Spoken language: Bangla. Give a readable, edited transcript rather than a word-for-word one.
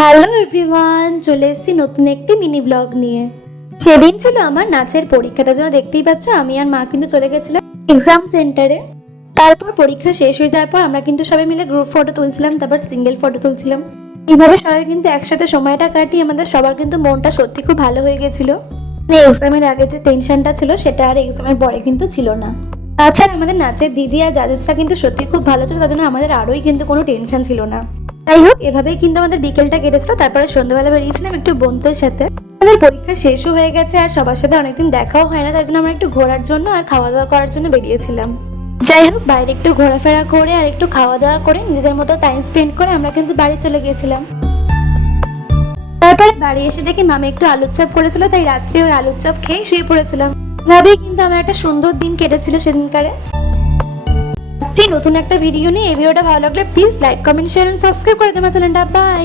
হ্যালো এভরিওয়ান, চলে এসেছি নতুন একটি মিনি ব্লগ নিয়ে। সেদিন ছিল আমার নাচের পরীক্ষা, তার জন্য দেখতেই পাচ্ছ আমি আর মা কিন্তু চলে গেছিলাম এক্সাম সেন্টারে। তারপর পরীক্ষা শেষ হয়ে যাওয়ার পর আমরা কিন্তু সবাই মিলে গ্রুপ ফটো তুলছিলাম, তারপর সিঙ্গেল ফটো তুলছিলাম। এইভাবে সবাই কিন্তু একসাথে সময়টা কাটিয়ে আমাদের সবার কিন্তু মনটা সত্যি খুব ভালো হয়ে গেছিল। এক্সামের আগে যে টেনশনটা ছিল সেটা আর এক্সামের পরে কিন্তু ছিল না। তাছাড়া আমাদের নাচের দিদি আর জাজেসরা কিন্তু সত্যি খুব ভালো ছিল, তার জন্য আমাদের আরোই কিন্তু কোনো টেনশন ছিল না। যাই হোক, এভাবেই কিন্তু আমাদের বিকেলটা কেটেছিল। তারপরে সন্ধ্যাবেলা বেরিয়েছিলাম একটু বন্ধুদের সাথে। আমাদের পরীক্ষা শেষও হয়ে গেছে আর সবার সাথে অনেকদিন দেখাও হয় না, তাই জন্য আমরা একটু ঘোরার জন্য আর খাওয়া দাওয়া করার জন্য বেরিয়েছিলাম। যাই হোক, বাইরে একটু ঘোরাফেরা করে আর একটু খাওয়া দাওয়া করে নিজেদের মতো টাইম স্পেন্ড করে আমরা কিন্তু বাড়ি চলে গিয়েছিলাম। তারপরে বাড়ি এসে দেখি মামি একটু আলুর চপ করেছিল, তাই রাত্রে ওই আলুর চপ খেয়ে শুয়ে পড়েছিলাম। ভাবেই কিন্তু আমার একটা সুন্দর দিন কেটেছিল সেদিনকারে। নতুন একটা ভিডিও নিয়ে। এই ভিডিওটা ভালো লাগলে please like, comment, share and subscribe করে দেবেন চ্যানেলটা। বাই।